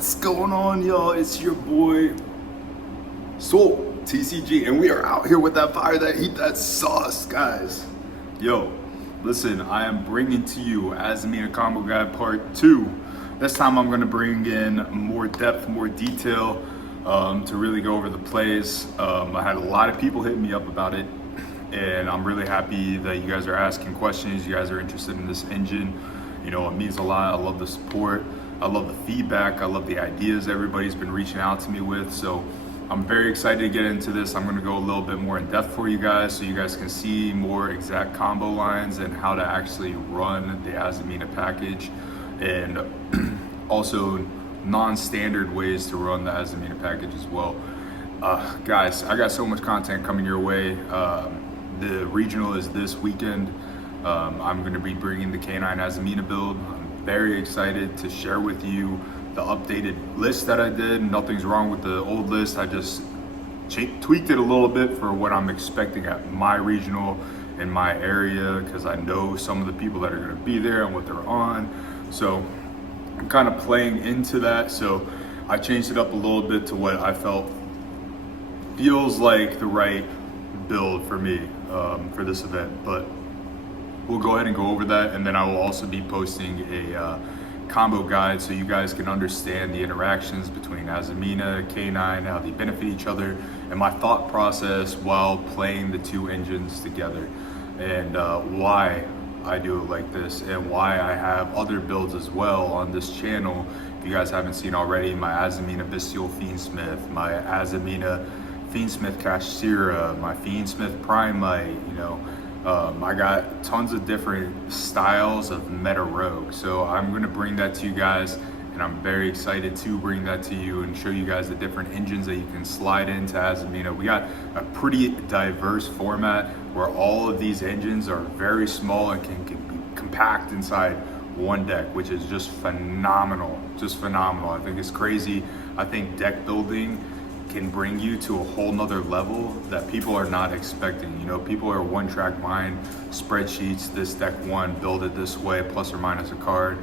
What's going on, y'all? It's your boy Soul TCG, and we are out here with that fire, that heat, that sauce, guys. Yo, listen, I am bringing to you Azamina Combo Guide Part 2. This time I'm going to bring in more depth, more detail to really go over the plays. I had a lot of people hitting me up about it, and I'm really happy that you guys are asking questions. You guys are interested in this engine. You know, it means a lot. I love the support. I love the feedback. I love the ideas everybody's been reaching out to me with. So I'm very excited to get into this. I'm gonna go a little bit more in depth for you guys so you guys can see more exact combo lines and how to actually run the Azamina package, and also non-standard ways to run the Azamina package as well. Guys, I got so much content coming your way. The regional is this weekend. I'm gonna be bringing the K9 Azamina build. I'm very excited to share with you the updated list that I did. Nothing's wrong with the old list. I just tweaked it a little bit for what I'm expecting at my regional in my area, because I know some of the people that are gonna be there and what they're on. So I'm kind of playing into that. So I changed it up a little bit to what I felt feels like the right build for me for this event. But we'll go ahead and go over that, and then I will also be posting a combo guide so you guys can understand the interactions between Azamina, K9, how they benefit each other, and my thought process while playing the two engines together, and why I do it like this, and why I have other builds as well on this channel. If you guys haven't seen already, my Azamina Bestial Fiendsmith, my Azamina Fiendsmith Kashira, my Fiendsmith Primite, you know, I got tons of different styles of meta rogue. So I'm gonna bring that to you guys, and I'm very excited to bring that to you and show you guys the different engines that you can slide into Azamina. We got a pretty diverse format where all of these engines are very small and can be compact inside one deck, which is just phenomenal, just phenomenal. I think it's crazy. I think deck building can bring you to a whole nother level that people are not expecting. You know, people are one track mind, spreadsheets, this deck one, build it this way, plus or minus a card.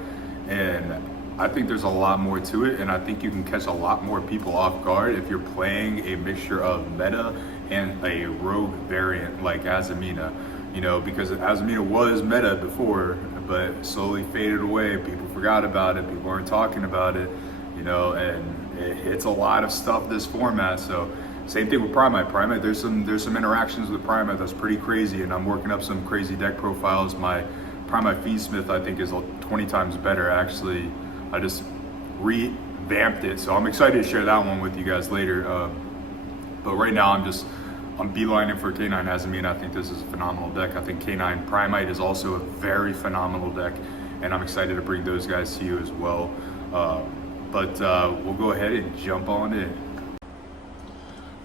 And I think there's a lot more to it, and I think you can catch a lot more people off guard if you're playing a mixture of meta and a rogue variant like Azamina. You know, because Azamina was meta before, but slowly faded away. People forgot about it, people aren't talking about it, you know, and it's a lot of stuff this format. So same thing with Primite. There's some interactions with Primite that's pretty crazy, and I'm working up some crazy deck profiles. My Primite Fiendsmith I think is 20 times better actually. I just revamped it, so I'm excited to share that one with you guys later. But right now I'm beelining for K9 Azamina. I think this is a phenomenal deck. I think K9 Primite is also a very phenomenal deck, and I'm excited to bring those guys to you as well. But we'll go ahead and jump on in.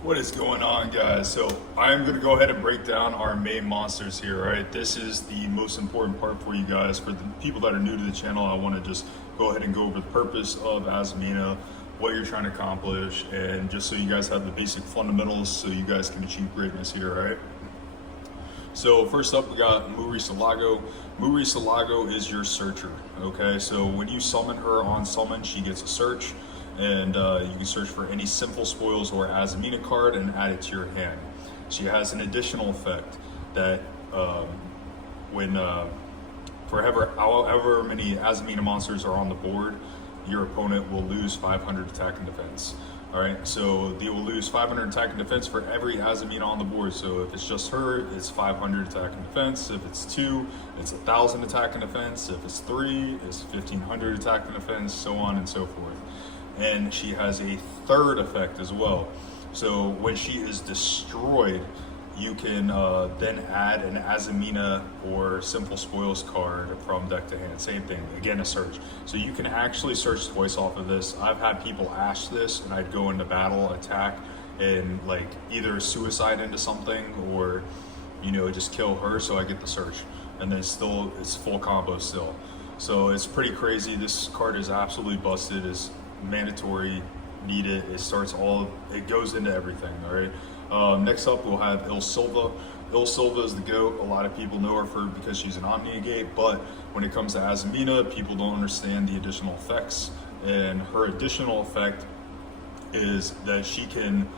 What is going on, guys? So I'm going to go ahead and break down our main monsters here, right? This is the most important part for you guys. For the people that are new to the channel, I want to just go ahead and go over the purpose of Azamina, what you're trying to accomplish, and just so you guys have the basic fundamentals so you guys can achieve greatness here, right? So first up, we got Muri-Salago. Muri-Salago is your searcher, okay? So when you summon her on summon, she gets a search, and you can search for any simple spoils or Azamina card and add it to your hand. She has an additional effect that when for however many Azamina monsters are on the board, your opponent will lose 500 attack and defense. All right, so they will lose 500 attack and defense for every Azamina on the board. So if it's just her, it's 500 attack and defense. If it's 2, it's 1,000 attack and defense. If it's 3, it's 1,500 attack and defense, so on and so forth. And she has a third effect as well. So when she is destroyed, you can then add an Azamina or Simple Spoils card from deck to hand. Same thing, again, a search. So you can actually search twice off of this. I've had people ash this, and I'd go into battle, attack, and like either suicide into something or, you know, just kill her so I get the search. And then still, it's full combo still. So it's pretty crazy. This card is absolutely busted. It's mandatory, need it. It goes into everything, all right? Next up, we'll have Il Silva. Il Silva is the GOAT. A lot of people know her because she's an Omni-Negate, but when it comes to Azamina, people don't understand the additional effects and her additional effect is that she can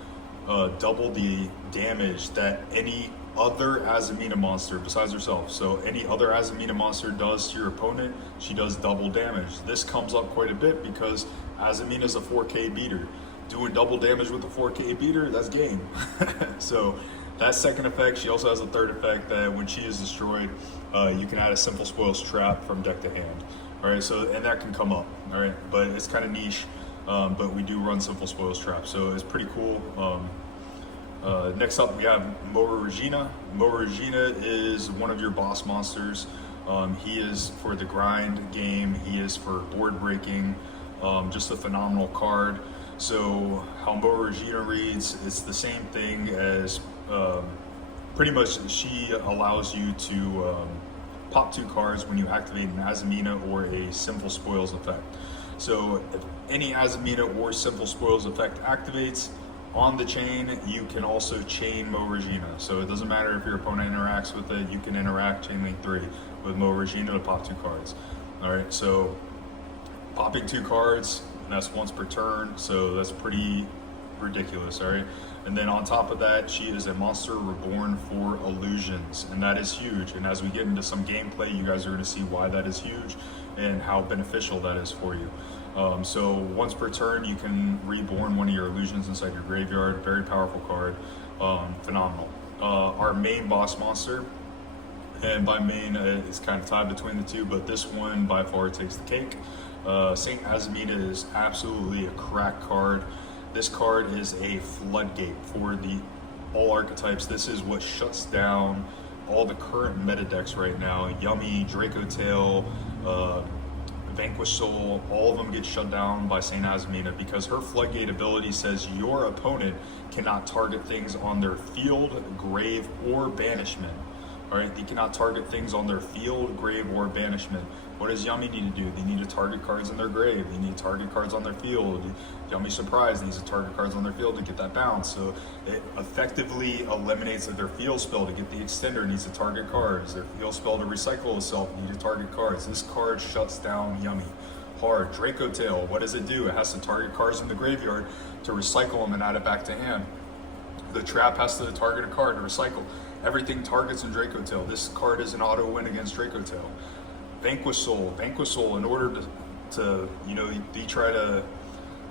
double the damage that any other Azamina monster besides herself. So any other Azamina monster does to your opponent, she does double damage. This comes up quite a bit because Azamina is a 4K beater. Doing double damage with a 4K beater, that's game. So that second effect. She also has a third effect that when she is destroyed, you can add a Simple Spoils trap from deck to hand. All right, so, and that can come up, all right, but it's kind of niche, but we do run Simple Spoils trap, so it's pretty cool. Next up, we have Mora Regina. Mora Regina is one of your boss monsters. He is for the grind game, he is for board breaking, just a phenomenal card. So how Mora Regina reads, it's the same thing as, pretty much she allows you to pop 2 cards when you activate an Azamina or a Simple Spoils effect. So if any Azamina or Simple Spoils effect activates on the chain, you can also chain Mo Regina. So it doesn't matter if your opponent interacts with it, you can interact chain link 3 with Mo Regina to pop 2 cards. All right, so popping 2 cards, and that's once per turn, so that's pretty ridiculous, all right? And then on top of that, she is a monster reborn for illusions, and that is huge. And as we get into some gameplay, you guys are gonna see why that is huge and how beneficial that is for you. So once per turn, you can reborn one of your illusions inside your graveyard. Very powerful card, phenomenal. Our main boss monster, and by main, it's kind of tied between the two, but this one by far takes the cake. Saint Azamina is absolutely a crack card. This card is a floodgate for all archetypes. This is what shuts down all the current meta decks right now. Yummy, Draco Tail, Vanquish Soul, all of them get shut down by Saint Azamina because her floodgate ability says your opponent cannot target things on their field, grave, or banishment. All right, they cannot target things on their field, grave, or banishment. What does Yummy need to do? They need to target cards in their grave. They need to target cards on their field. Yummy Surprise needs to target cards on their field to get that bounce. So it effectively eliminates their field spell to get the extender, needs to target cards. Their field spell to recycle itself, need to target cards. This card shuts down Yummy hard. Draco Tail, what does it do? It has to target cards in the graveyard to recycle them and add it back to hand. The trap has to target a card to recycle. Everything targets in Draco Tail. This card is an auto win against Draco Tail. Vanquish Soul, in order to they try to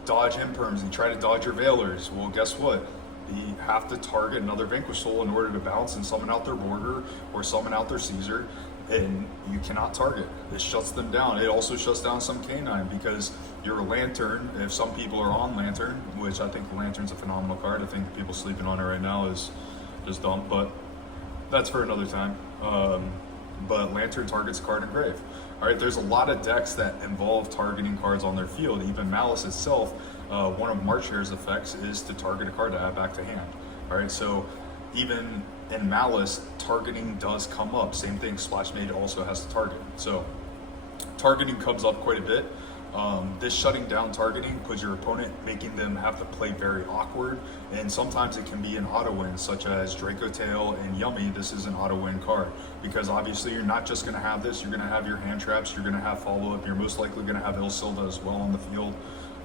dodge imperms, they try to dodge your Veilers. Well, guess what? They have to target another Vanquish Soul in order to bounce and summon out their Border or summon out their Caesar, and you cannot target. It shuts them down. It also shuts down some Canine because your Lantern, if some people are on Lantern, which I think Lantern's a phenomenal card. I think people sleeping on it right now is just dumb, but that's for another time. But Lantern targets a card in grave. All right, there's a lot of decks that involve targeting cards on their field. Even Malice itself, one of March Hare's effects is to target a card to add back to hand. All right, so even in Malice, targeting does come up. Same thing, Splash Mage also has to target. So targeting comes up quite a bit. This shutting down targeting puts your opponent, making them have to play very awkward, and sometimes it can be an auto win, such as Draco Tail and Yummy. This is an auto win card because obviously you're not just going to have this, you're going to have your hand traps, you're going to have follow up, you're most likely going to have Ilsilda as well on the field,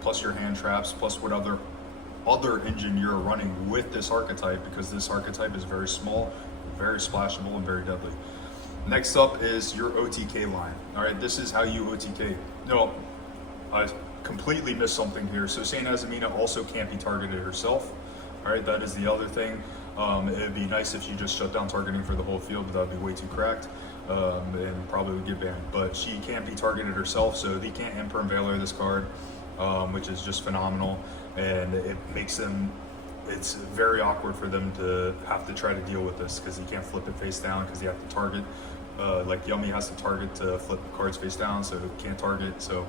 plus your hand traps, plus what other engine you're running with this archetype, because this archetype is very small, very splashable, and very deadly. Next up is your OTK line. All right, this is how you OTK. No, I completely missed something here. So Saint Azamina also can't be targeted herself. All right, that is the other thing. It'd be nice if you just shut down targeting for the whole field, but that would be way too cracked and probably would get banned. But she can't be targeted herself, so they can't Imperm Veiler this card, which is just phenomenal. And it makes them, it's very awkward for them to have to try to deal with this because you can't flip it face down because you have to target. Like Yummy has to target to flip cards face down, so it can't target. So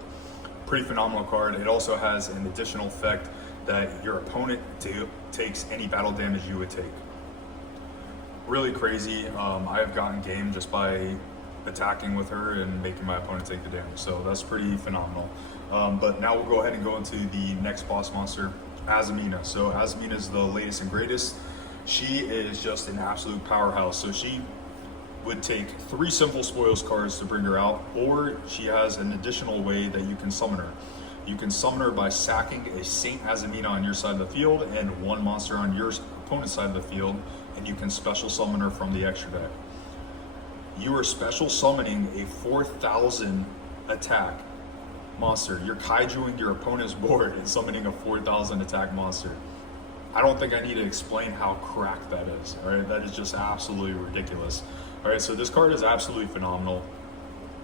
pretty phenomenal card. It also has an additional effect that your opponent takes any battle damage you would take. Really crazy. I have gotten game just by attacking with her and making my opponent take the damage, so that's pretty phenomenal. But now we'll go ahead and go into the next boss monster, Azamina. So Azamina is the latest and greatest. She is just an absolute powerhouse. So she would take 3 Simple Spoils cards to bring her out, or she has an additional way that you can summon her. You can summon her by sacking a Saint Azamina on your side of the field and one monster on your opponent's side of the field, and you can special summon her from the extra deck. You are special summoning a 4,000 attack monster. You're kaijuing your opponent's board and summoning a 4,000 attack monster. I don't think I need to explain how cracked that is, all right? That is just absolutely ridiculous. All right, so this card is absolutely phenomenal.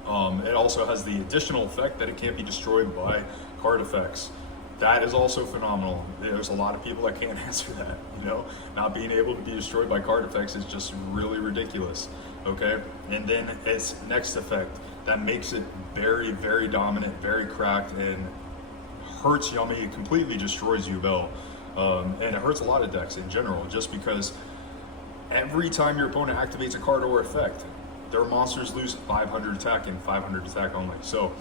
It also has the additional effect that it can't be destroyed by card effects. That is also phenomenal. There's a lot of people that can't answer that, you know? Not being able to be destroyed by card effects is just really ridiculous, okay? And then its next effect, that makes it very, very dominant, very cracked, and hurts Yummy. It completely destroys Yubel. And it hurts a lot of decks in general, just because every time your opponent activates a card or effect, their monsters lose 500 attack and 500 attack only. So,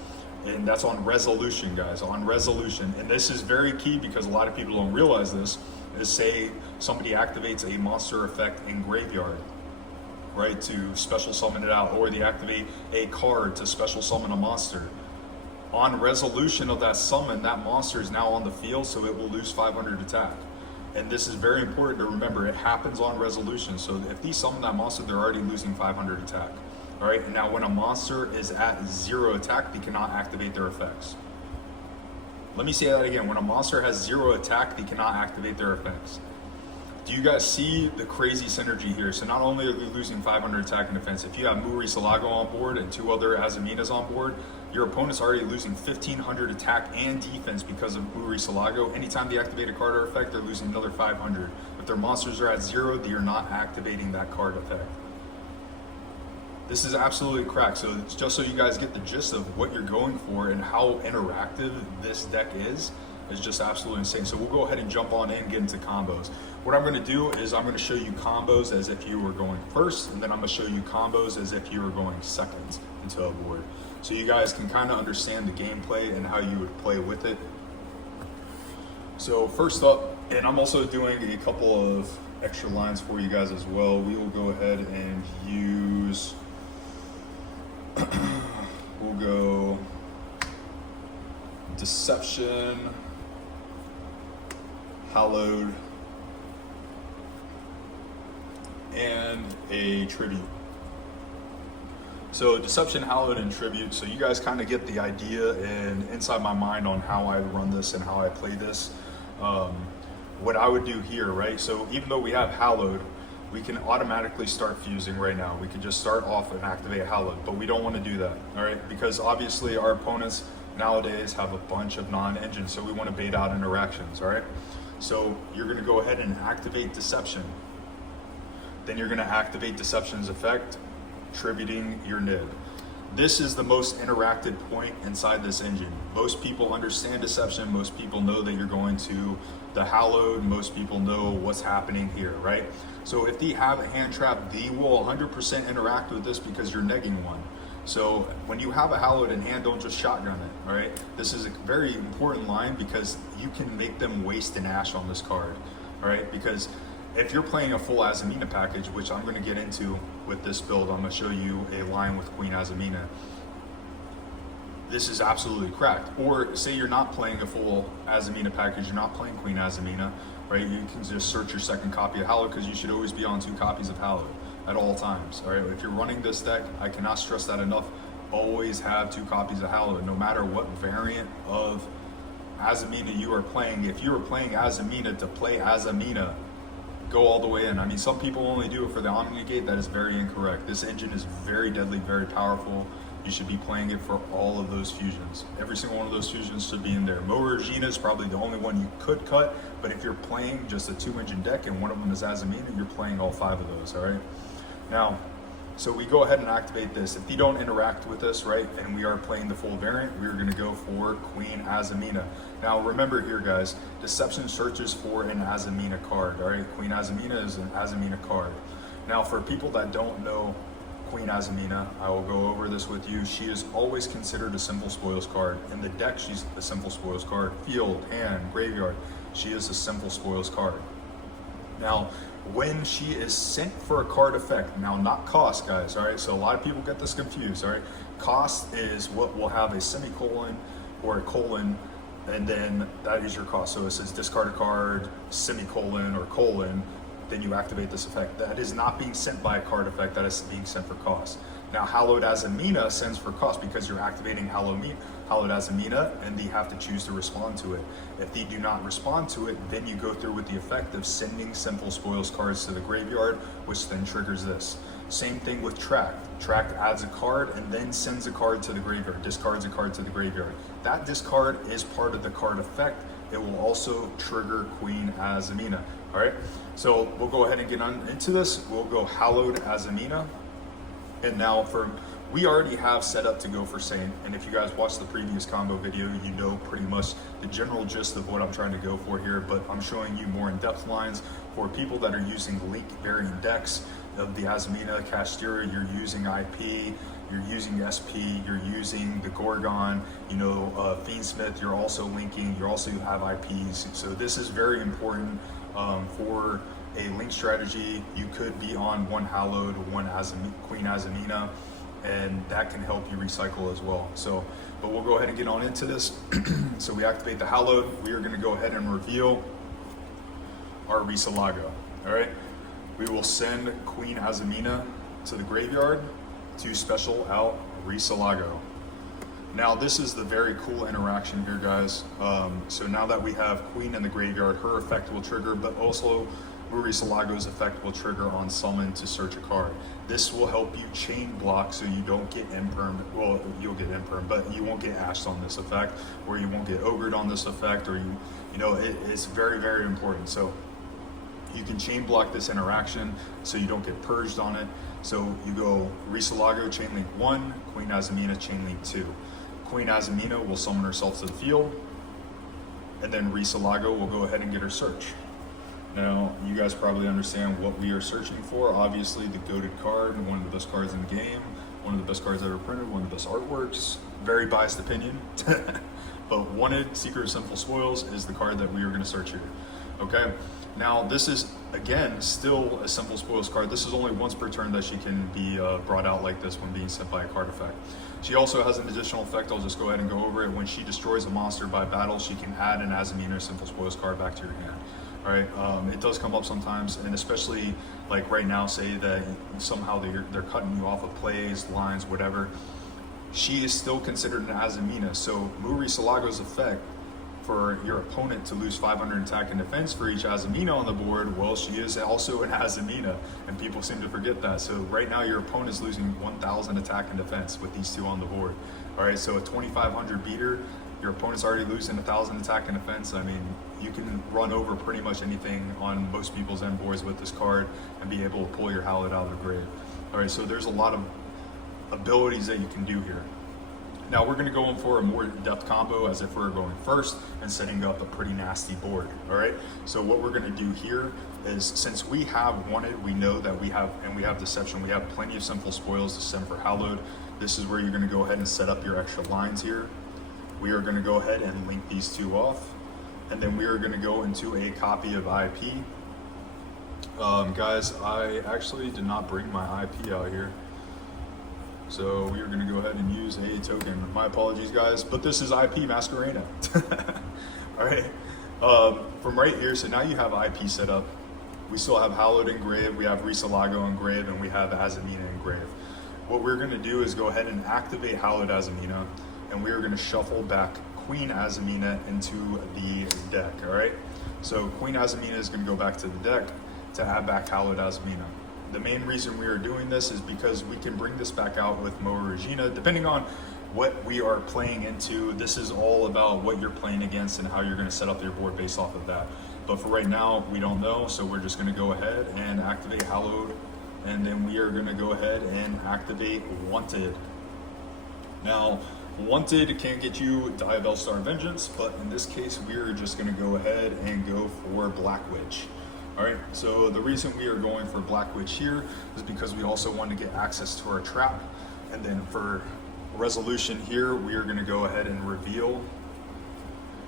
and that's on resolution, guys, on resolution. And this is very key because a lot of people don't realize this, is say somebody activates a monster effect in graveyard, right, to special summon it out, or they activate a card to special summon a monster. On resolution of that summon, that monster is now on the field, so it will lose 500 attack. And this is very important to remember. It happens on resolution. So if they summon that monster, they're already losing 500 attack. All right, and now when a monster is at 0 attack, they cannot activate their effects. Let me say that again. When a monster has 0 attack, they cannot activate their effects. Do you guys see the crazy synergy here? So not only are they losing 500 attack and defense, if you have Muri Salago on board and 2 other Azaminas on board, your opponent's already losing 1,500 attack and defense because of Muri Salago. Anytime they activate a card or effect, they're losing another 500. If their monsters are at 0, they are not activating that card effect. This is absolutely cracked. So it's just so you guys get the gist of what you're going for and how interactive this deck is just absolutely insane. So we'll go ahead and jump on in and get into combos. What I'm going to do is I'm going to show you combos as if you were going first, and then I'm going to show you combos as if you were going second into a board. So you guys can kind of understand the gameplay and how you would play with it. So first up, and I'm also doing a couple of extra lines for you guys as well. We will go ahead and use, we'll go Deception, Hallowed, and a Tribute. So Deception, Hallowed, and Tribute. So you guys kind of get the idea and inside my mind on how I run this and how I play this. What I would do here, right? So even though we have Hallowed, we can automatically start fusing right now. We could just start off and activate Hallowed, but we don't want to do that, all right? Because obviously our opponents nowadays have a bunch of non-engines, so we want to bait out interactions, all right? So you're going to go ahead and activate Deception. Then you're going to activate Deception's effect, tributing your Nib. This is the most interactive point inside this engine. Most people understand Deception. Most people know that you're going to the Hallowed. Most people know what's happening here, right? So if they have a hand trap, they will 100% interact with this because you're negging one. So when you have a Hallowed in hand, don't just shotgun it, all right? This is a very important line because you can make them waste an Ash on this card, all right? Because if you're playing a full Azamina package, which I'm going to get into with this build, I'm going to show you a line with Queen Azamina. This is absolutely cracked. Or say you're not playing a full Azamina package, you're not playing Queen Azamina, right? You can just search your second copy of Hallowed because you should always be on 2 copies of Hallowed at all times, all right? If you're running this deck, I cannot stress that enough, always have 2 copies of Hallowed, no matter what variant of Azamina you are playing. If you are playing Azamina to play Azamina, go all the way in. I mean, some people only do it for the Omni Gate. That is very incorrect. This engine is very deadly, very powerful. You should be playing it for all of those fusions. Every single one of those fusions should be in there. Mo Regina is probably the only one you could cut, but if you're playing just a 2-engine deck and one of them is Azamina, you're playing all 5 of those, all right? Now, so we go ahead and activate this. If you don't interact with us, right, and we are playing the full variant, we're going to go for Queen Azamina. Now, remember here, guys, Deception searches for an Azamina card, all right? Queen Azamina is an Azamina card. Now, for people that don't know Queen Azamina, I will go over this with you. She is always considered a simple spoils card. In the deck, she's a simple spoils card. Field, hand, graveyard, she is a simple spoils card. Now, when she is sent for a card effect, now not cost, guys, all right? So a lot of people get this confused, all right? Cost is what will have a semicolon or a colon and then that is your cost. So it says discard a card, semicolon or colon, then you activate this effect. That is not being sent by a card effect, that is being sent for cost. Now, Hallowed Azamina sends for cost because you're activating Hallowed Azamina, and they have to choose to respond to it. If they do not respond to it, then you go through with the effect of sending Sinful Spoils cards to the graveyard, which then triggers this. Same thing with Tracked. Tracked adds a card and then sends a card to the graveyard, discards a card to the graveyard. That discard is part of the card effect. It will also trigger Queen Azamina. All right, so we'll go ahead and get on into this. We'll go Hallowed Azamina. And now we already have set up to go for Saint. And if you guys watched the previous combo video, you know pretty much the general gist of what I'm trying to go for here, but I'm showing you more in-depth lines for people that are using link variant decks of the Azamina, Castira. You're using IP, you're using SP, you're using the Gorgon, Fiendsmith, you're also linking, you also have IPs. So this is very important for a link strategy. You could be on one Hallowed, one Queen Azamina, and that can help you recycle as well. So, but we'll go ahead and get on into this. So we activate the Hallowed. We are gonna go ahead and reveal our Risalago, all right? We will send Queen Azamina to the graveyard to special out Risalago. Now this is the very cool interaction here, guys. So now that we have Queen in the graveyard, her effect will trigger, but also Risalago's effect will trigger on summon to search a card. This will help you chain block so you don't get impermed. Well, you'll get impermed, but you won't get ashed on this effect, or you won't get ogred on this effect, or it's very, very important. So you can chain block this interaction so you don't get purged on it. So you go Risalago chain link 1, Queen Azamina chain link 2. Queen Azamina will summon herself to the field, and then Risalago will go ahead and get her search. Now, you guys probably understand what we are searching for. Obviously, the goated card, one of the best cards in the game, one of the best cards ever printed, one of the best artworks. Very biased opinion. But Wanted, Seeker of Sinful Spoils is the card that we are going to search here. Okay? Now, this is, again, still a Sinful Spoils card. This is only once per turn that she can be brought out like this when being sent by a card effect. She also has an additional effect. I'll just go ahead and go over it. When she destroys a monster by battle, she can add an Azamina or Sinful Spoils card back to your hand. All right, it does come up sometimes, and especially like right now, say that somehow they're cutting you off of plays, lines, whatever. She is still considered an Azamina. So Risalago's effect for your opponent to lose 500 attack and defense for each Azamina on the board, well, she is also an Azamina, and people seem to forget that. So right now your opponent is losing 1,000 attack and defense with these two on the board. All right, so a 2,500 beater, your opponent's already losing 1,000 attack and defense. I mean, you can run over pretty much anything on most people's end boards with this card and be able to pull your Hallowed out of the grave. All right, so there's a lot of abilities that you can do here. Now we're gonna go in for a more in-depth combo as if we were going first and setting up a pretty nasty board, all right? So what we're gonna do here is, since we have Wanted, we know that we have Deception, we have plenty of Sinful Spoils to send for Hallowed. This is where you're gonna go ahead and set up your extra lines here. We are gonna go ahead and link these two off, and then we are gonna go into a copy of IP. Guys, I actually did not bring my IP out here. So we are going to go ahead and use a token. My apologies, guys, but this is IP Masquerena. All right. From right here, so now you have IP set up. We still have Hallowed engraved, we have Risalago engraved, and we have Azamina engraved. What we're going to do is go ahead and activate Hallowed Azamina, and we are going to shuffle back Queen Azamina into the deck. All right. So Queen Azamina is going to go back to the deck to add back Hallowed Azamina. The main reason we are doing this is because we can bring this back out with Moa Regina, depending on what we are playing into. This is all about what you're playing against and how you're going to set up your board based off of that. But for right now, we don't know, so we're just going to go ahead and activate Hallowed, and then we are going to go ahead and activate Wanted. Now, Wanted can get you Diabell Star Vengeance, but in this case, we are just going to go ahead and go for Black Witch. All right, so the reason we are going for Black Witch here is because we also want to get access to our trap. And then for resolution here, we are going to go ahead and reveal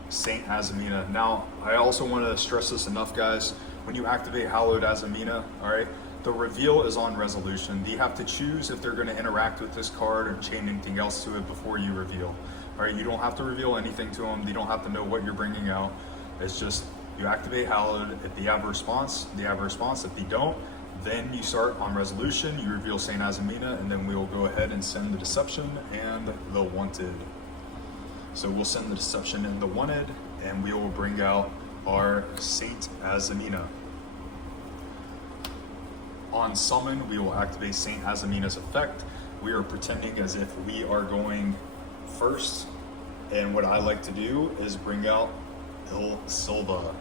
Saint Azamina. Now, I also want to stress this enough, guys. When you activate Hallowed Azamina, all right, the reveal is on resolution. You have to choose if they're going to interact with this card or chain anything else to it before you reveal. All right, you don't have to reveal anything to them. They don't have to know what you're bringing out. It's just you activate Hallowed. If they have a response, they have a response. If they don't, then you start on resolution. You reveal Saint Azamina, and then we will go ahead and send the Deception and the Wanted. So we'll send the Deception and the Wanted, and we will bring out our Saint Azamina. On summon, we will activate Saint Azamina's effect. We are pretending as if we are going first, and what I like to do is bring out Il Silva.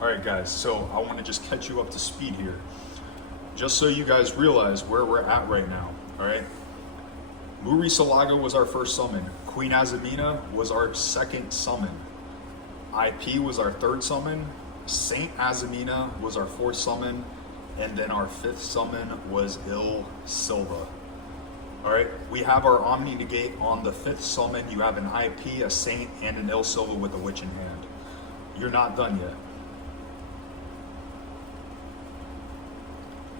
All right, guys, so I want to just catch you up to speed here, just so you guys realize where we're at right now. All right, Muri Salaga was our first summon. Queen Azamina was our second summon. IP was our third summon. Saint Azamina was our fourth summon. And then our fifth summon was Il Silva. All right, we have our Omni Negate on the fifth summon. You have an IP, a Saint, and an Il Silva with a Witch in hand. You're not done yet.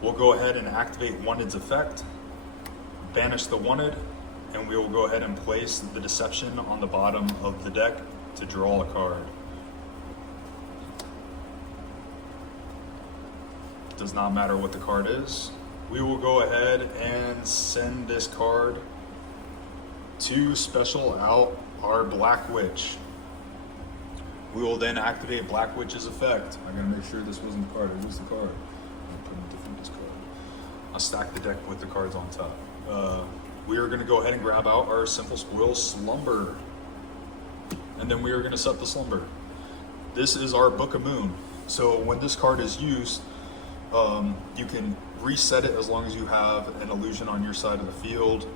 We'll go ahead and activate Wanted's effect, banish the Wanted, and we will go ahead and place the Deception on the bottom of the deck to draw a card. Does not matter what the card is. We will go ahead and send this card to special out our Black Witch. We will then activate Black Witch's effect. I'm gonna make sure this wasn't the card. It was the card. I'm putting a different card. I'll stack the deck with the cards on top. We are gonna go ahead and grab out our Simple Spoil Slumber. And then we are gonna set the Slumber. This is our Book of Moon. So when this card is used, you can reset it as long as you have an illusion on your side of the field.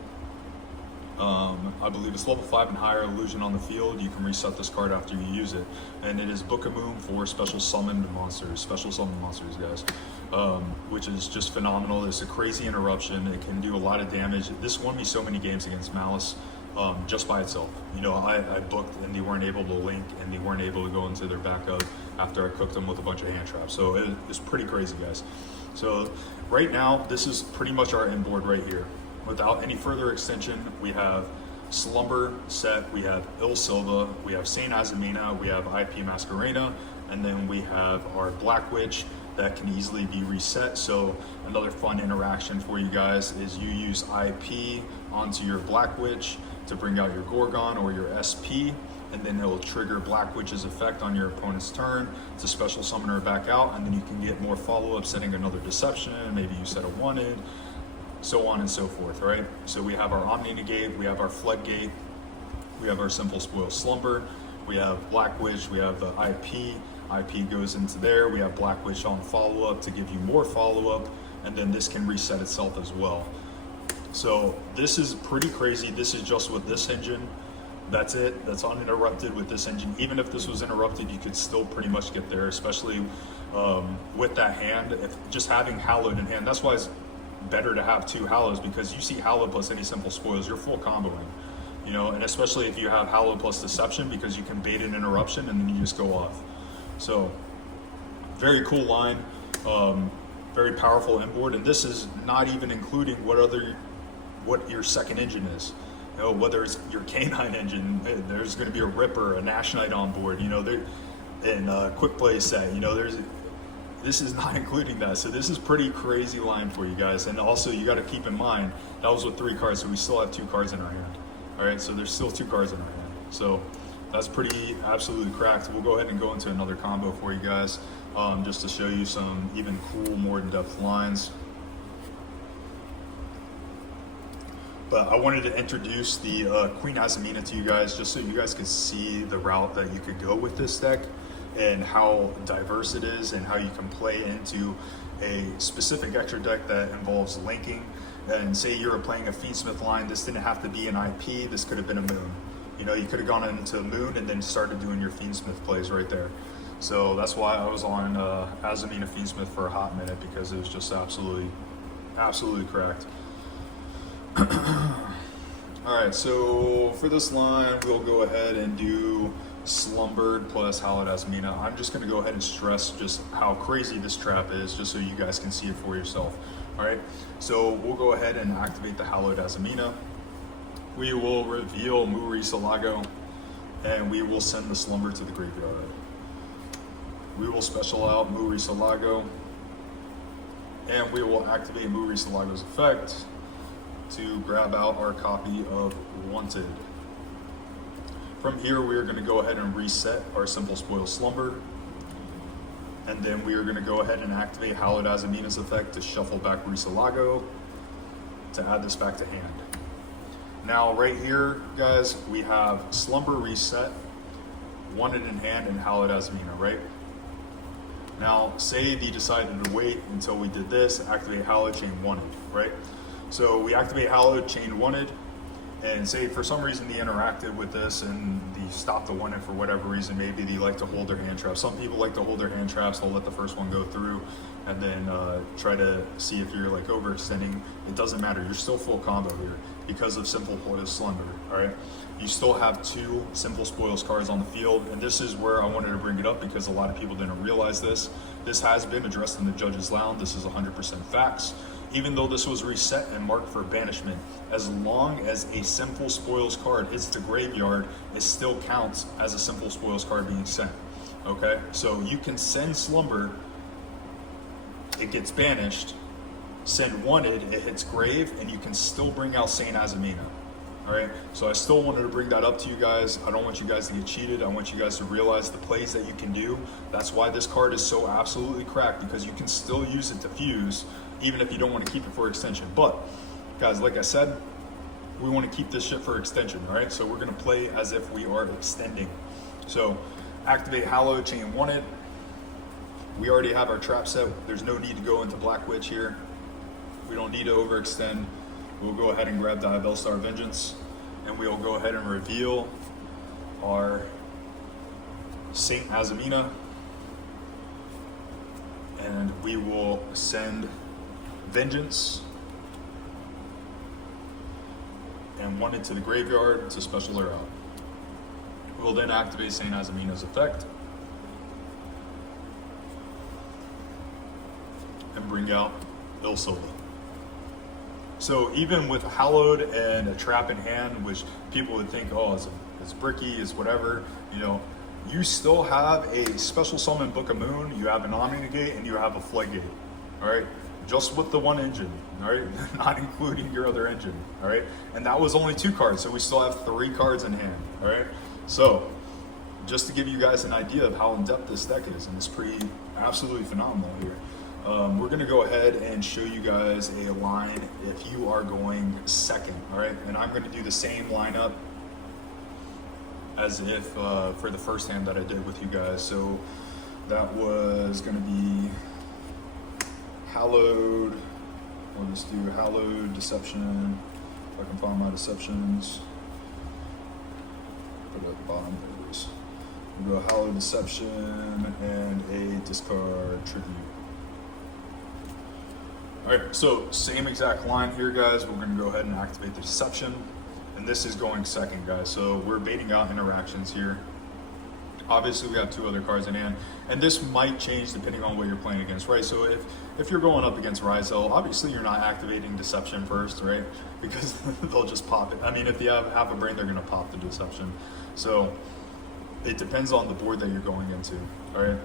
I believe it's level 5 and higher illusion on the field. You can reset this card after you use it. And it is Book of Moon for special summoned monsters, guys, which is just phenomenal. It's a crazy interruption. It can do a lot of damage. This won me so many games against Malice just by itself. You know, I booked and they weren't able to link and they weren't able to go into their backup after I cooked them with a bunch of hand traps. So it's pretty crazy, guys. So right now, this is pretty much our end board right here. Without any further extension, we have Slumber set, we have Il Silva, we have Saint Azamina, we have IP Masquerena, and then we have our Black Witch that can easily be reset. So another fun interaction for you guys is you use IP onto your Black Witch to bring out your Gorgon or your SP, and then it'll trigger Black Witch's effect on your opponent's turn to special summon her back out, and then you can get more follow-up, setting another Deception, maybe you set a Wanted, so on and so forth, right? So we have our Omni Negate, we have our Floodgate, we have our Simple Spoil Slumber, we have Black Witch, we have the IP goes into there, we have Black Witch on follow-up to give you more follow-up, and then this can reset itself as well. So this is pretty crazy. This is just with this engine. That's it. That's uninterrupted with this engine. Even if this was interrupted, you could still pretty much get there, especially with that hand. If just having Hallowed in hand, that's why it's better to have 2 Hallows, because you see Hallowed plus any Simple Spoils, you're full comboing. You know, and especially if you have Hallowed plus Deception, because you can bait an interruption and then you just go off. So very cool line, very powerful inboard, and this is not even including what your second engine is. You know, whether it's your canine engine, there's going to be a Ripper, a Nash Knight on board, you know, and Quick Play set, you know, this is not including that. So this is pretty crazy line for you guys. And also you got to keep in mind, that was with 3 cards, so we still have 2 cards in our hand. All right, so there's still 2 cards in our hand. So that's pretty absolutely cracked. We'll go ahead and go into another combo for you guys, just to show you some even cool, more in-depth lines. But I wanted to introduce the Queen Azamina to you guys, just so you guys could see the route that you could go with this deck and how diverse it is and how you can play into a specific extra deck that involves linking. And say you were playing a Fiendsmith line, this didn't have to be an IP, this could have been a Moon. You know, you could have gone into Moon and then started doing your Fiendsmith plays right there. So that's why I was on Azamina Fiendsmith for a hot minute, because it was just absolutely cracked. Alright, so for this line, we'll go ahead and do Slumbered plus Hallowed Azamina. I'm just going to go ahead and stress just how crazy this trap is, just so you guys can see it for yourself. Alright, so we'll go ahead and activate the Hallowed Azamina. we will reveal Murisalago, and we will send the slumber to the graveyard. We will special out Murisalago, and we will activate Murisalago's effect to grab out our copy of Wanted. From here, we are going to go ahead and reset our Simple Spoil Slumber, and then we are going to go ahead and activate Hallowed Azamina's effect to shuffle back Murisalago to add this back to hand. Now, right here, guys, we have Slumber reset, Wanted in hand, and Hallowed Azamina, right? Now, say they decided to wait until we did this, activate Hallowed, chain Wanted, right? So we activate Hallowed, chain Wanted, and say for some reason they interacted with this and they stopped the Wanted for whatever reason. Maybe they like to hold their hand traps. Some people like to hold their hand traps. They'll let the first one go through and then try to see if you're like overextending. It doesn't matter. You're still full combo here because of Simple Spoils Slumber, all right? You still have 2 Simple Spoils cards on the field, and this is where I wanted to bring it up because a lot of people didn't realize this. This has been addressed in the Judge's Lounge. This is 100% facts. Even though this was reset and marked for banishment, as long as a Simple Spoils card hits the graveyard, it still counts as a Simple Spoils card being sent, okay? So you can send Slumber, it gets banished, send Wanted, it hits grave, and you can still bring out Saint Azamina. All right, so I still wanted to bring that up to you guys. I don't want you guys to get cheated. I want you guys to realize the plays that you can do. That's why this card is so absolutely cracked, because you can still use it to fuse, even if you don't want to keep it for extension. But guys, like I said, we want to keep this shit for extension, all right? So we're gonna play as if we are extending. So activate Hallowed, chain Wanted. We already have our trap set. There's no need to go into Black Witch here. We don't need to overextend. We'll go ahead and grab Diabellstar Vengeance, and we'll go ahead and reveal our Saint Azamina, and we will send Vengeance and Wanted to the graveyard to special her out. We'll then activate Saint Azamina's effect and bring out Ilsola. So even with Hallowed and a trap in hand, which people would think, oh, it's bricky, it's whatever, you know, you still have a special summon Book of Moon, you have an Omni-Negate, and you have a Floodgate, all right? Just with the one engine, all right? Not including your other engine, all right? And that was only 2 cards, so we still have 3 cards in hand, all right? So just to give you guys an idea of how in-depth this deck is, and it's pretty absolutely phenomenal here. We're gonna go ahead and show you guys a line if you are going second, all right? And I'm gonna do the same lineup as if for the first hand that I did with you guys. So that was gonna be Hallowed. We'll just do Hallowed, Deception. If I can find my Deceptions. Put it at the bottom, there it is. We'll go Hallowed, Deception, and a discard Tribute. All right, so same exact line here, guys. We're gonna go ahead and activate the Deception, and this is going second, guys. So we're baiting out interactions here. Obviously, we have 2 other cards in hand, and this might change depending on what you're playing against, right? So if you're going up against Rizal, obviously you're not activating Deception first, right? Because they'll just pop it. I mean, if you have half a brain, they're gonna pop the Deception. So it depends on the board that you're going into, all right?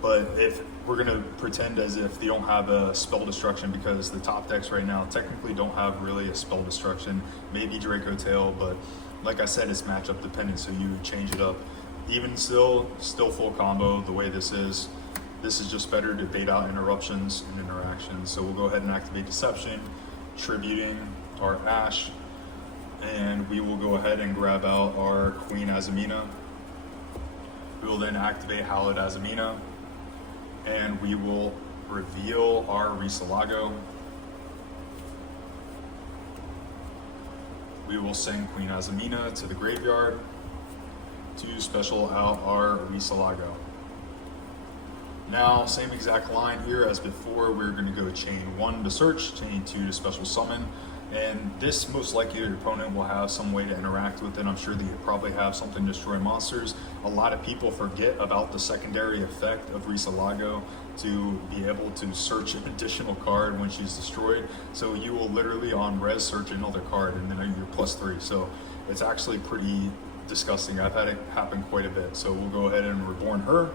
But if we're gonna pretend as if they don't have a spell destruction, because the top decks right now technically don't have really a spell destruction, maybe Draco Tail, but like I said, it's matchup dependent, so you change it up. Even still full combo the way this is just better to bait out interruptions and interactions. So we'll go ahead and activate Deception, tributing our Ash, and we will go ahead and grab out our Queen Azamina. We will then activate Hallowed Azamina, and we will reveal our Risalago. We will send Queen Azamina to the graveyard to special out our Risalago. Now, same exact line here as before. We're going to go chain 1 to search, chain 2 to special summon, And this, most likely your opponent will have some way to interact with it. I'm sure that you probably have something to destroy monsters. A lot of people forget about the secondary effect of Risalago to be able to search an additional card when she's destroyed. So you will literally on res search another card and then you're +3. So it's actually pretty disgusting. I've had it happen quite a bit. So we'll go ahead and reborn her.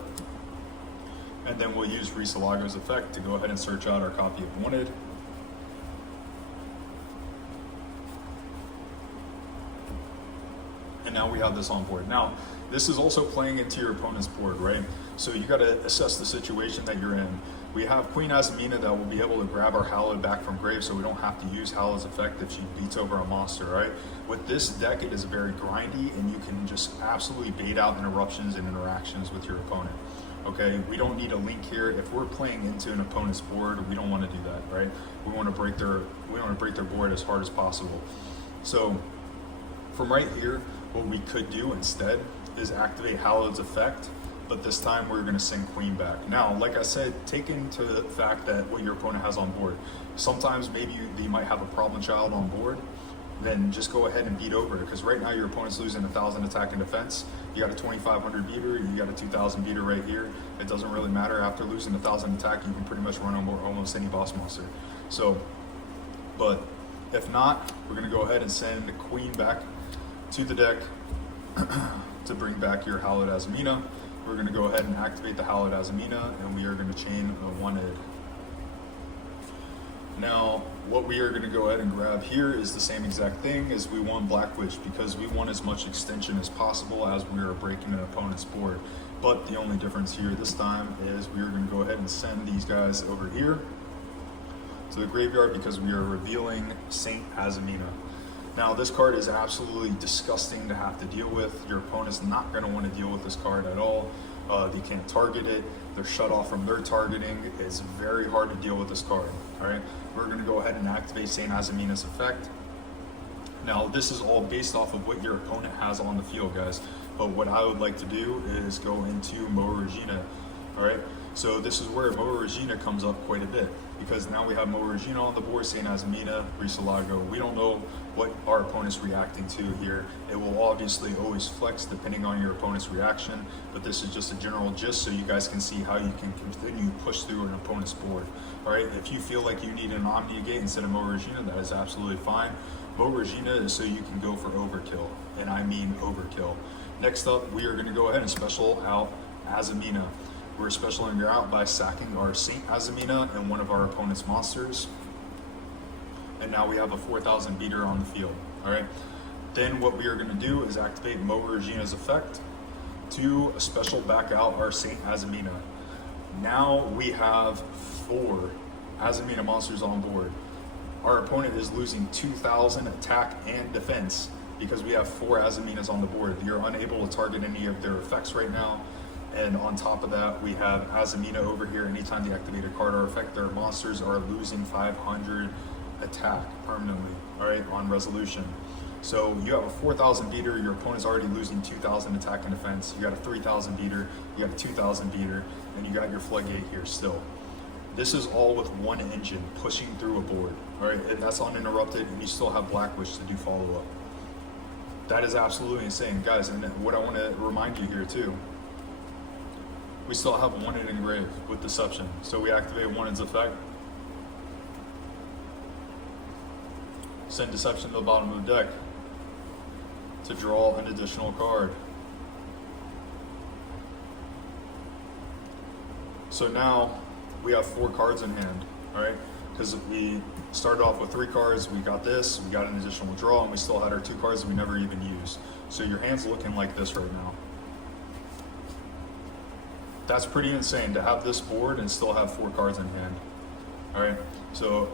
And then we'll use Risalago's effect to go ahead and search out our copy of Wanted. And now we have this on board. Now, this is also playing into your opponent's board, right? So you got to assess the situation that you're in. We have Queen Azamina that will be able to grab our Hallowed back from grave, so we don't have to use Hallowed's effect if she beats over a monster, right? With this deck, it is very grindy, and you can just absolutely bait out interruptions and interactions with your opponent. Okay, we don't need a link here. If we're playing into an opponent's board, we don't want to do that, right? We want to break their board as hard as possible. So from right here, what we could do instead is activate Hallowed's effect, but this time we're going to send Queen back. Now, like I said, take into the fact that what your opponent has on board. Sometimes maybe you might have a problem child on board, then just go ahead and beat over it, because right now your opponent's losing 1,000 attack and defense. You got a 2,500 beater, you got a 2,000 beater right here. It doesn't really matter. After losing 1,000 attack, you can pretty much run almost any boss monster. So, but if not, we're going to go ahead and send the Queen back to the deck to bring back your Hallowed Azamina. We're going to go ahead and activate the Hallowed Azamina, and we are going to chain a Wanted. Now, what we are going to go ahead and grab here is the same exact thing as we want Black Witch, because we want as much extension as possible as we are breaking an opponent's board. But the only difference here this time is we are going to go ahead and send these guys over here to the graveyard, because we are revealing Saint Azamina. Now, this card is absolutely disgusting to have to deal with. Your opponent's not going to want to deal with this card at all. They can't target it. They're shut off from their targeting. It's very hard to deal with this card. All right, we're going to go ahead and activate Saint Azamina's effect. Now, this is all based off of what your opponent has on the field, guys. But what I would like to do is go into Moa Regina. All right, so this is where Moa Regina comes up quite a bit, because now we have Moa Regina on the board, Saint Azamina, Risalago. We don't know what our opponent's reacting to here. It will obviously always flex depending on your opponent's reaction, but this is just a general gist so you guys can see how you can continue to push through an opponent's board. All right, if you feel like you need an Omnia Gate instead of Moa Regina, that is absolutely fine. Moa Regina is so you can go for overkill, and I mean overkill. Next up, we are going to go ahead and special out Azamina. We're specialing her out by sacking our Saint Azamina and one of our opponent's monsters. And now we have a 4,000 beater on the field. All right. Then what we are going to do is activate Moa Regina's effect to special back out our Saint Azamina. Now we have 4 Azamina monsters on board. Our opponent is losing 2,000 attack and defense because we have 4 Azaminas on the board. You're unable to target any of their effects right now. And on top of that, we have Azamina over here. Anytime they activate a card or effect, their monsters are losing 500 attack permanently, all right, on resolution. So you have a 4,000 beater, your opponent's already losing 2,000 attack and defense. You got a 3,000 beater, you got a 2,000 beater, and you got your floodgate here still. This is all with one engine pushing through a board, all right, and that's uninterrupted, and you still have Black Witch to do follow-up. That is absolutely insane, guys. And what I want to remind you here too, we still have Wanted engraved with Deception. So we activate Wanted's effect, send Deception to the bottom of the deck to draw an additional card. So now we have 4 cards in hand, all right? Because we started off with 3 cards, we got this, we got an additional draw, and we still had our 2 cards that we never even used. So your hand's looking like this right now. That's pretty insane to have this board and still have 4 cards in hand. All right, so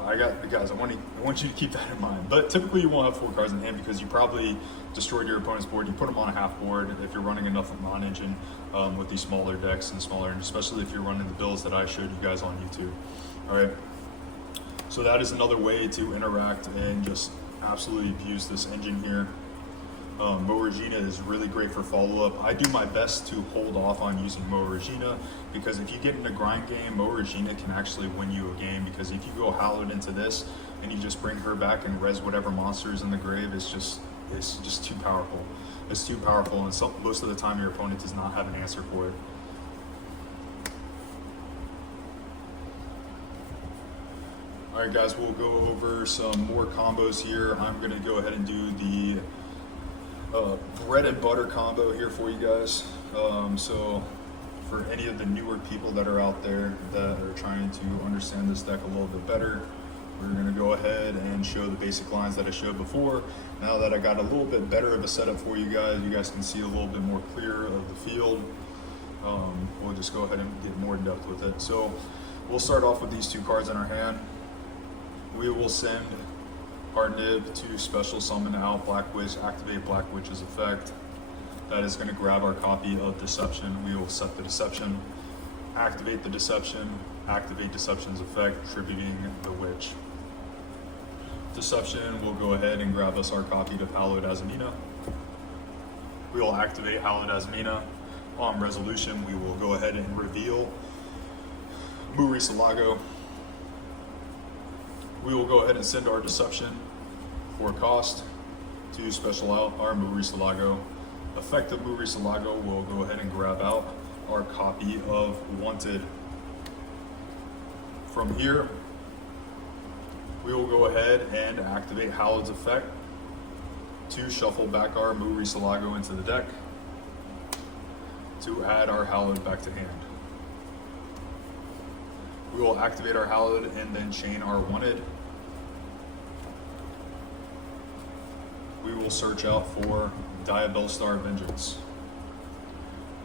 guys, I want you to keep that in mind. But typically you won't have 4 cards in hand because you probably destroyed your opponent's board. You put them on a half board if you're running enough non-engine with these smaller decks and smaller, and especially if you're running the builds that I showed you guys on YouTube. All right, so that is another way to interact and just absolutely abuse this engine here. Mo Regina is really great for follow-up. I do my best to hold off on using Mo Regina because if you get in a grind game, Mo Regina can actually win you a game, because if you go hallowed into this and you just bring her back and res whatever monster is in the grave, it's just too powerful. It's too powerful, and most of the time your opponent does not have an answer for it. All right, guys, we'll go over some more combos here. I'm gonna go ahead and do the bread and butter combo here for you guys. So for any of the newer people that are out there that are trying to understand this deck a little bit better, we're gonna go ahead and show the basic lines that I showed before. Now that I got a little bit better of a setup for you guys can see a little bit more clear of the field. We'll just go ahead and get more in depth with it. So we'll start off with these two cards in our hand. We will send our nib to special summon out Black Witch, activate Black Witch's effect. That is going to grab our copy of Deception. We will set the Deception, activate the Deception, activate Deception's effect, tributing the Witch. Deception will go ahead and grab us our copy of Hallowed Azamina. We will activate Hallowed Azamina. On resolution, we will go ahead and reveal Murisalago. We will go ahead and send our Deception for cost to special out our Murisalago. Effective Murisalago will go ahead and grab out our copy of Wanted. From here, we will go ahead and activate Hallowed's effect to shuffle back our Murisalago into the deck to add our Hallowed back to hand. We will activate our Hallowed and then chain our Wanted. We will search out for Diabellstar Vengeance.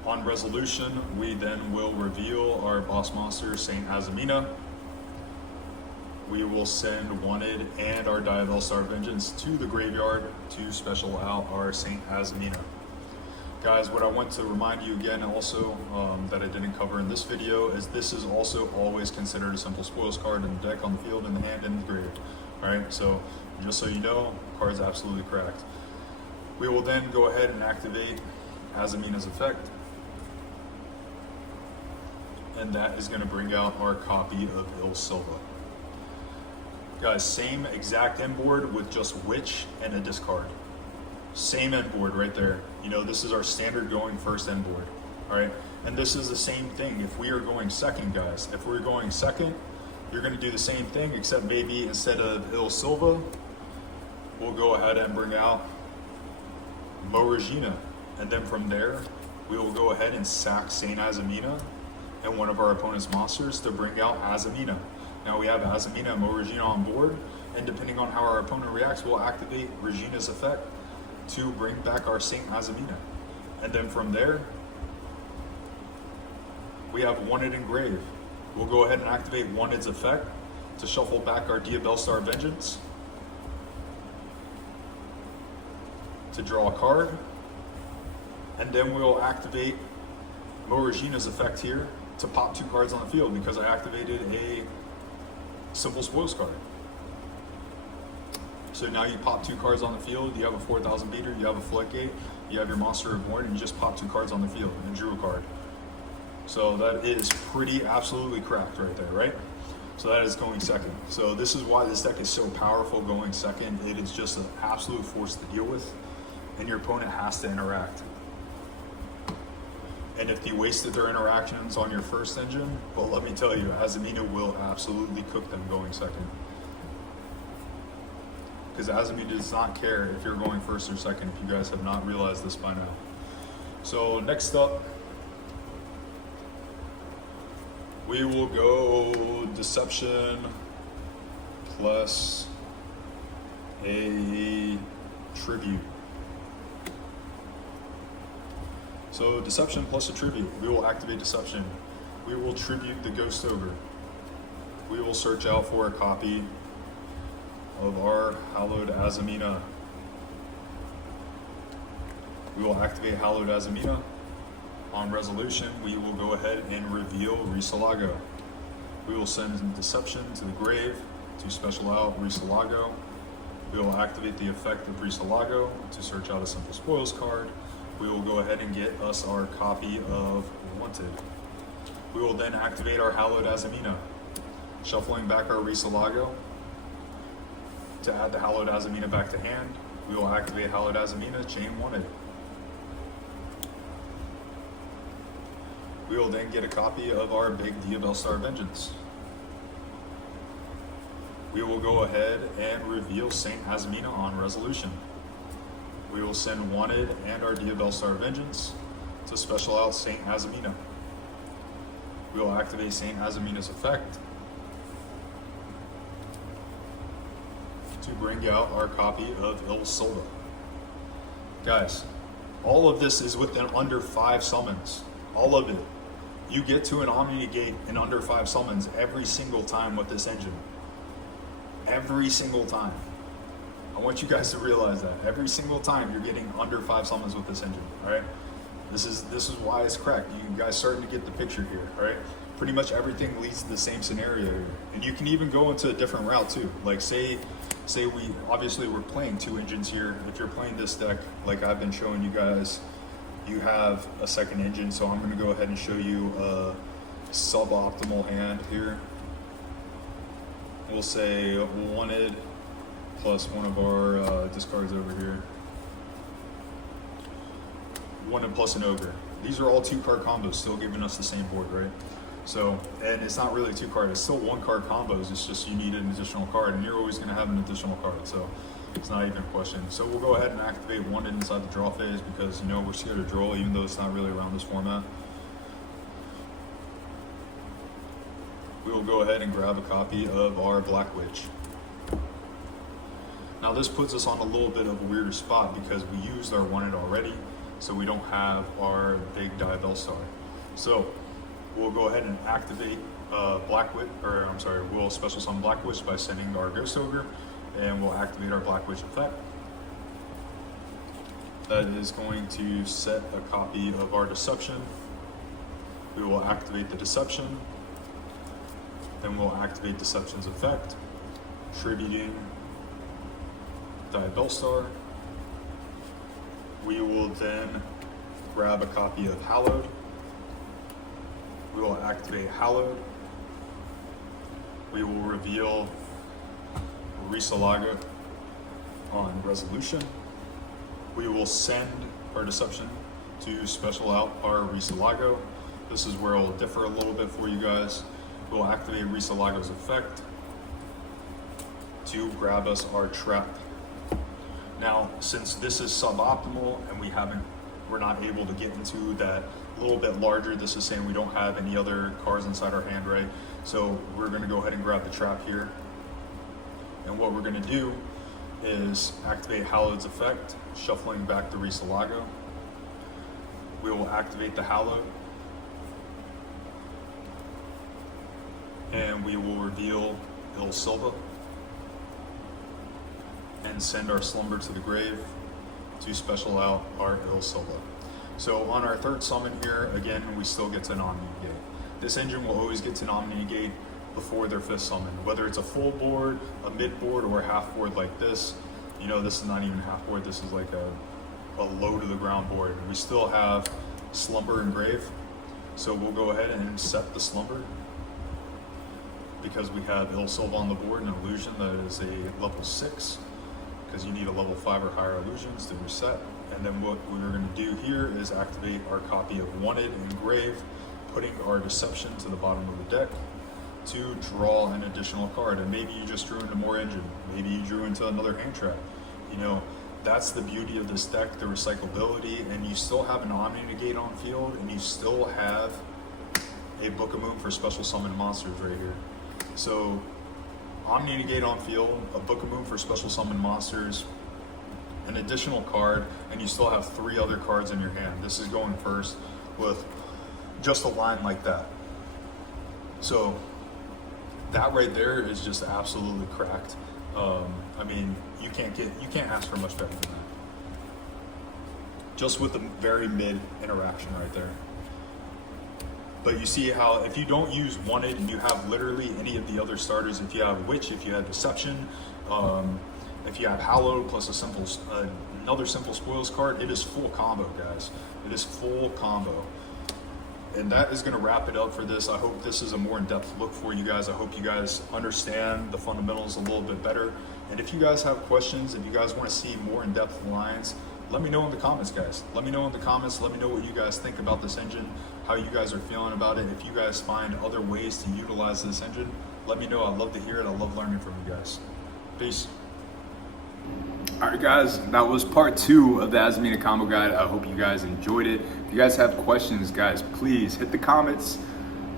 On resolution, we then will reveal our boss monster, Saint Azamina. We will send Wanted and our Diabellstar Vengeance to the graveyard to special out our Saint Azamina. Guys, what I want to remind you again also that I didn't cover in this video is this is also always considered a simple spoils card in the deck, on the field, in the hand, and in the grave. Alright, so just so you know, card's absolutely cracked. We will then go ahead and activate Azamina's effect. And that is going to bring out our copy of Il Silva. Guys, same exact end board with just Witch and a discard. Same end board right there. You know, this is our standard going first end board. Alright, and this is the same thing if we are going second, guys. If we're going second, you're going to do the same thing, except maybe instead of Il Silva, we'll go ahead and bring out Mo Regina. And then from there, we will go ahead and sack Saint Azamina and one of our opponent's monsters to bring out Azamina. Now we have Azamina and Mo Regina on board, and depending on how our opponent reacts, we'll activate Regina's effect to bring back our Saint Azamina. And then from there, we have Wanted and Grave. We'll go ahead and activate Wanted's effect to shuffle back our Diabellstar Vengeance to draw a card. And then we'll activate Mo Regina's effect here to pop 2 cards on the field because I activated a simple spoils card. So now you pop 2 cards on the field, you have a 4,000 beater, you have a floodgate, you have your monster reborn, and you just pop 2 cards on the field and drew a card. So that is pretty absolutely cracked right there, right? So that is going second. So this is why this deck is so powerful going second. It is just an absolute force to deal with, and your opponent has to interact. And if you wasted their interactions on your first engine, well, let me tell you, Azamina will absolutely cook them going second. Because Azamina does not care if you're going first or second, if you guys have not realized this by now. So next up, we will go Deception plus a Tribute. So Deception plus a Tribute. We will activate Deception. We will tribute the Ghost Ogre. We will search out for a copy of our Hallowed Azamina. We will activate Hallowed Azamina. On resolution, we will go ahead and reveal Risalago. We will send Deception to the grave to special out Risalago. We will activate the effect of Risalago to search out a simple spoils card. We will go ahead and get us our copy of Wanted. We will then activate our Hallowed Azamina, shuffling back our Risalago to add the Hallowed Azamina back to hand. We will activate Hallowed Azamina, chain Wanted. We will then get a copy of our big Diabellstar Vengeance. We will go ahead and reveal Saint Azamina on resolution. We will send Wanted and our Diabellstar Vengeance to special out Saint Azamina. We will activate Saint Azamina's effect to bring out our copy of Il Silva. Guys, all of this is within under 5 summons. All of it. You get to an Omni Negate in under 5 summons every single time with this engine. Every single time. I want you guys to realize that. Every single time you're getting under 5 summons with this engine, alright? This is why it's cracked. You guys starting to get the picture here, alright? Pretty much everything leads to the same scenario here. And you can even go into a different route too. Like say we, obviously we're playing 2 engines here. If you're playing this deck, like I've been showing you guys, you have a second engine, so I'm going to go ahead and show you a suboptimal hand here. We'll say Wanted plus one of our discards over here. Wanted plus an Ogre. These are all 2-card combos, still giving us the same board, right? So, and it's not really 2-card, it's still 1-card combos, it's just you need an additional card, and you're always going to have an additional card, so it's not even a question. So we'll go ahead and activate Wanted inside the draw phase because, you know, we're scared of draw, even though it's not really around this format. We will go ahead and grab a copy of our Black Witch. Now this puts us on a little bit of a weirder spot because we used our Wanted already, so we don't have our big Diabellstar. So we'll go ahead and activate we'll special summon Black Witch by sending our Ghost Ogre, and we'll activate our Black Witch effect. That is going to set a copy of our Deception. We will activate the Deception. Then we'll activate Deception's effect, tributing Diabellstar. We will then grab a copy of Hallowed. We will activate Hallowed. We will reveal Risalago on resolution. We will send our Deception to special out our Risalago. This is where it'll differ a little bit for you guys. We'll activate Risalago's effect to grab us our trap. Now, since this is suboptimal and we're not able to get into that little bit larger, this is saying we don't have any other cards inside our hand, right? So we're going to go ahead and grab the trap here. And what we're going to do is activate Hallowed's effect, shuffling back the Risalago. We will activate the Hallowed. And we will reveal Il Silva and send our Slumber to the grave to special out our Il Silva. So on our 3rd summon here, again, we still get to an Omni Negate. This engine will always get to an Omni Negate before their 5th summon, whether it's a full board, a mid board, or a half board like this. You know, this is not even half board, this is like a low to the ground board. We still have Slumber and Grave, so we'll go ahead and set the Slumber because we have Il Silva on the board, an illusion that is a level 6, because you need a level 5 or higher illusions to reset. And then what we're going to do here is activate our copy of Wanted and Grave, putting our Deception to the bottom of the deck to draw an additional card. And maybe you just drew into more engine, maybe you drew into another hand trap. You know, that's the beauty of this deck, the recyclability, and you still have an Omni Negate on field, and you still have a Book of Moon for special summon monsters right here. So Omni Negate on field, a Book of Moon for special summon monsters, an additional card, and you still have 3 other cards in your hand. This is going first with just a line like that. So that right there is just absolutely cracked. I mean, you can't ask for much better than that. Just with the very mid interaction right there. But you see how if you don't use Wanted and you have literally any of the other starters, if you have Witch, if you have Deception, and If you have hallowed plus a simple, another simple spoils card, it is full combo, guys. It is full combo. And that is going to wrap it up for this. I hope this is a more in-depth look for you guys. I hope you guys understand the fundamentals a little bit better. And if you guys have questions, if you guys want to see more in-depth lines, let me know in the comments, guys. Let me know in the comments. Let me know what you guys think about this engine, how you guys are feeling about it. If you guys find other ways to utilize this engine, let me know. I'd love to hear it. I love learning from you guys. Peace. All right, guys, that was part 2 of the Azamina combo guide. I hope you guys enjoyed it. If you guys have questions, guys, please hit the comments.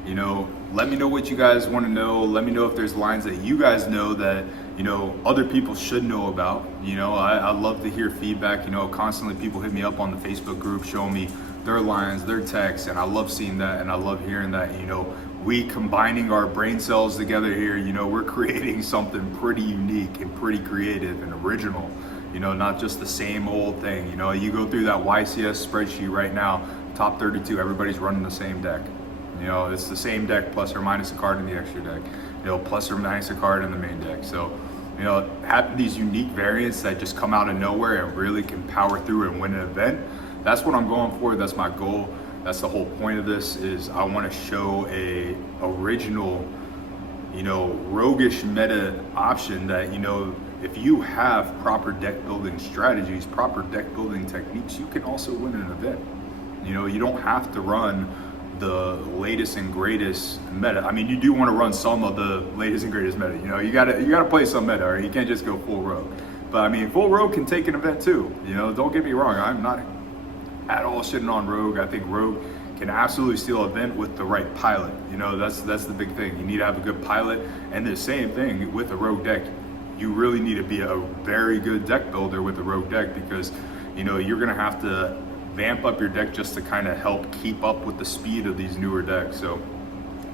You know, let me know what you guys want to know. Let me know if there's lines that you guys know that, you know, other people should know about. You know, I love to hear feedback. You know, constantly people hit me up on the Facebook group showing me their lines, their texts, and I love seeing that, and I love hearing that. You know, we combining our brain cells together here, you know, we're creating something pretty unique and pretty creative and original. You know, not just the same old thing. You know, you go through that YCS spreadsheet right now, top 32, everybody's running the same deck. You know, it's the same deck plus or minus a card in the extra deck, you know, plus or minus a card in the main deck. So, you know, having these unique variants that just come out of nowhere and really can power through and win an event, that's what I'm going for. That's my goal. That's the whole point of this, is I want to show a original, you know, roguish meta option that, you know, if you have proper deck building strategies, proper deck building techniques, you can also win an event. You know, you don't have to run the latest and greatest meta. I mean, you do want to run some of the latest and greatest meta. You know, you gotta play some meta, or you can't just go full rogue. But I mean, full rogue can take an event too. You know, don't get me wrong. I'm not at all shitting on rogue. I think rogue can absolutely steal an event with the right pilot. You know, that's the big thing. You need to have a good pilot, and the same thing with a rogue deck. You really need to be a very good deck builder with a rogue deck, because, you know, you're gonna have to vamp up your deck just to kind of help keep up with the speed of these newer decks. So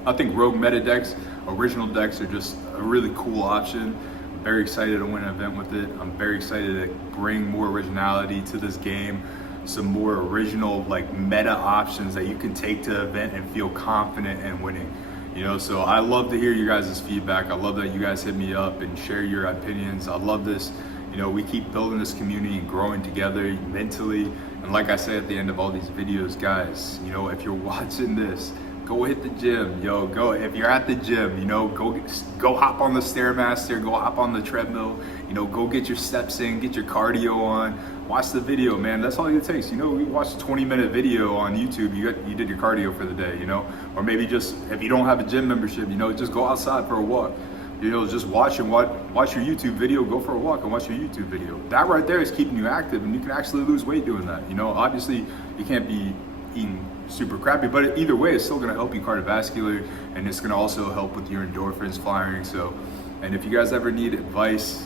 I think rogue meta decks, original decks, are just a really cool option. I'm very excited to win an event with it. I'm very excited to bring more originality to this game, some more original like meta options that you can take to an event and feel confident in winning. You know, so I love to hear you guys' feedback. I love that you guys hit me up and share your opinions. I love this. You know, we keep building this community and growing together mentally. And like I say at the end of all these videos, guys, you know, if you're watching this, go hit the gym, yo. Go, if you're at the gym, you know, go hop on the Stairmaster, go hop on the treadmill, you know, go get your steps in, get your cardio on, watch the video, man. That's all it takes. You know, we watched a 20-minute video on YouTube, you did your cardio for the day, you know. Or maybe just, if you don't have a gym membership, you know, just go outside for a walk. You know, just watch your YouTube video, go for a walk and watch your YouTube video. That right there is keeping you active, and you can actually lose weight doing that. You know, obviously you can't be eating super crappy, but either way, it's still gonna help you cardiovascular, and it's gonna also help with your endorphins firing. So, and if you guys ever need advice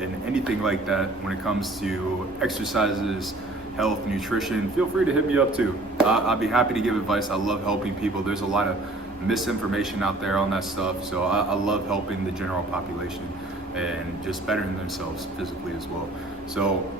and anything like that when it comes to exercises, health, nutrition, feel free to hit me up too. I'll be happy to give advice. I love helping people. There's a lot of misinformation out there on that stuff, so I love helping the general population and just bettering themselves physically as well. So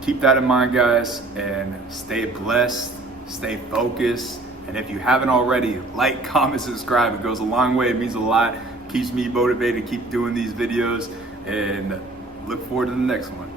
keep that in mind, guys, and stay blessed, stay focused, and if you haven't already, like, comment, subscribe. It goes a long way. It means a lot. Keeps me motivated to keep doing these videos, and look forward to the next one.